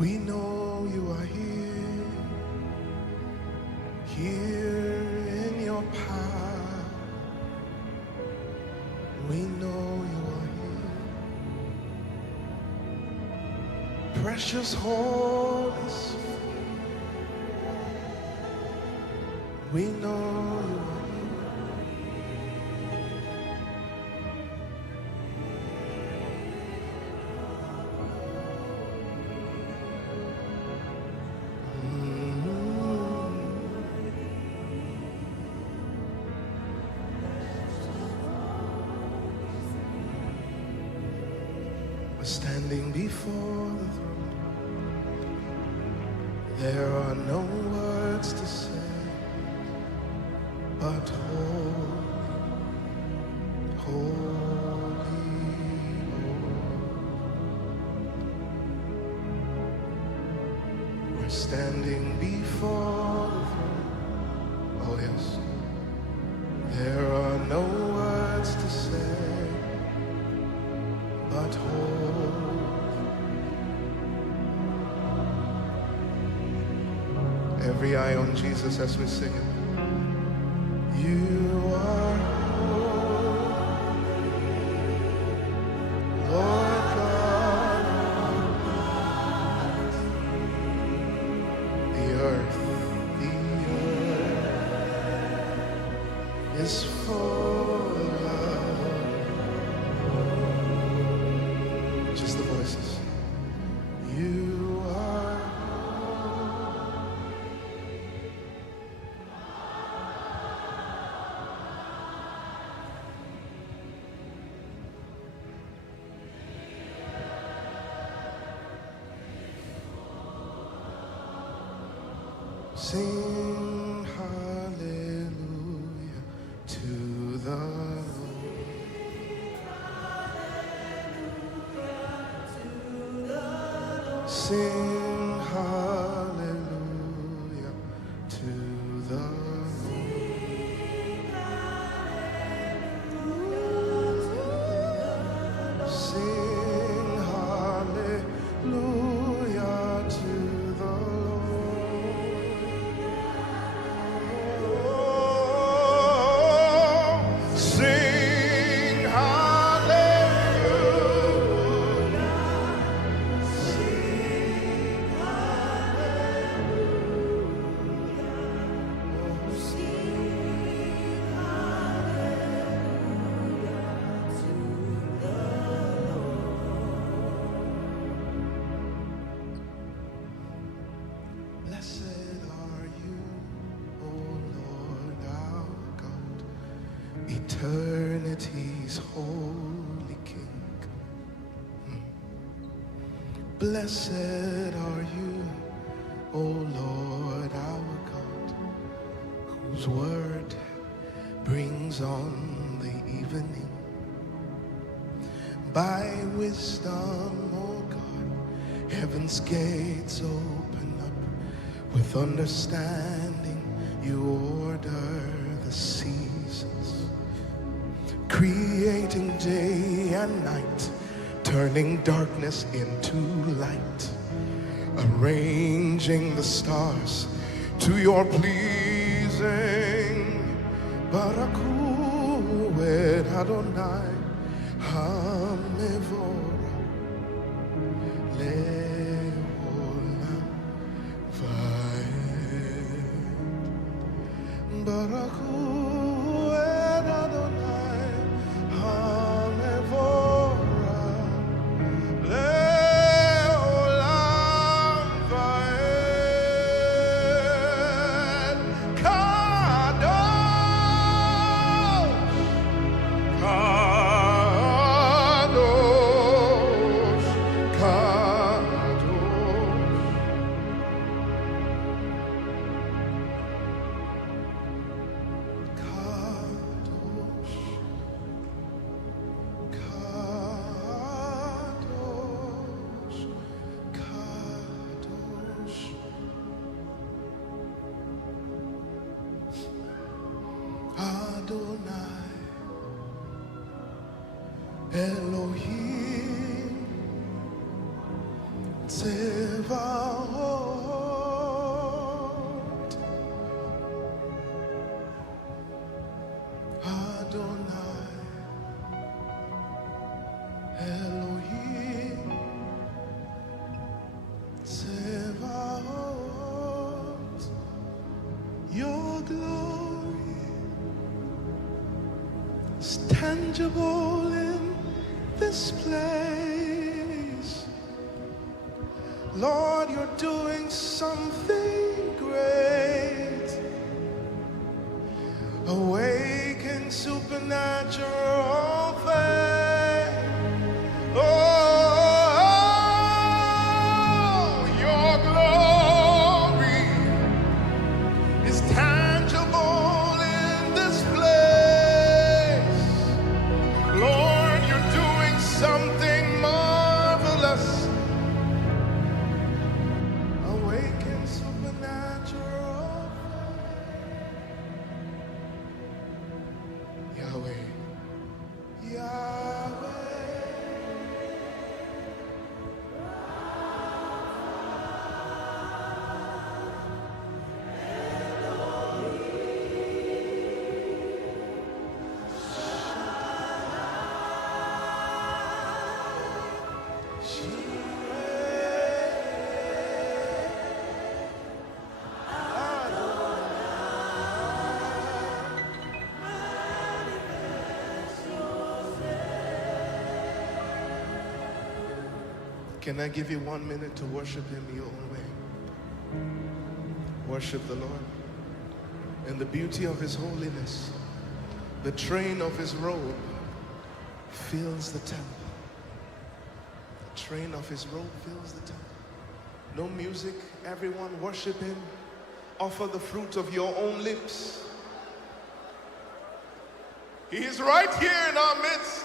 We know you are here in your power. We know you are here. Precious Holy Spirit, we know you are standing before the throne. There are no words to say, but holy, holy Lord. We're standing before the throne. Oh yes. There are no words to say, but holy. Every eye on Jesus as we sing it. You are holy, Lord God Almighty. The earth is full of. Just the voices. You are sing hallelujah to the Lord. Sing hallelujah to the Lord. Sing hallelujah to the Lord. Sing hallelujah. Blessed are you, O Lord our God, eternity's holy King. Blessed are you, O Lord our God, whose word brings on the evening. By wisdom, O God, heaven's gates open up. With understanding, you order the seasons, creating day and night, turning darkness into light, arranging the stars to your pleasing. Barakhu et Adonai Hamevora Leolam Vaed. Barakhu et Adonai Hamevora Leolam Vaed. Kadosh, Kadosh, Adonai, Elohim, Teva. your glory is tangible in this place. Lord, you're doing something great. Awaken supernatural faith. Oh, your glory is tangible in this place. Lord, you're doing something marvelous. Awaken supernatural faith. Yahweh, Yahweh. Can I give you 1 minute to worship him your own way? Worship the Lord in the beauty of his holiness. The train of his robe fills the temple. The train of his robe fills the temple. No music, everyone worship him. Offer the fruit of your own lips. He is right here in our midst.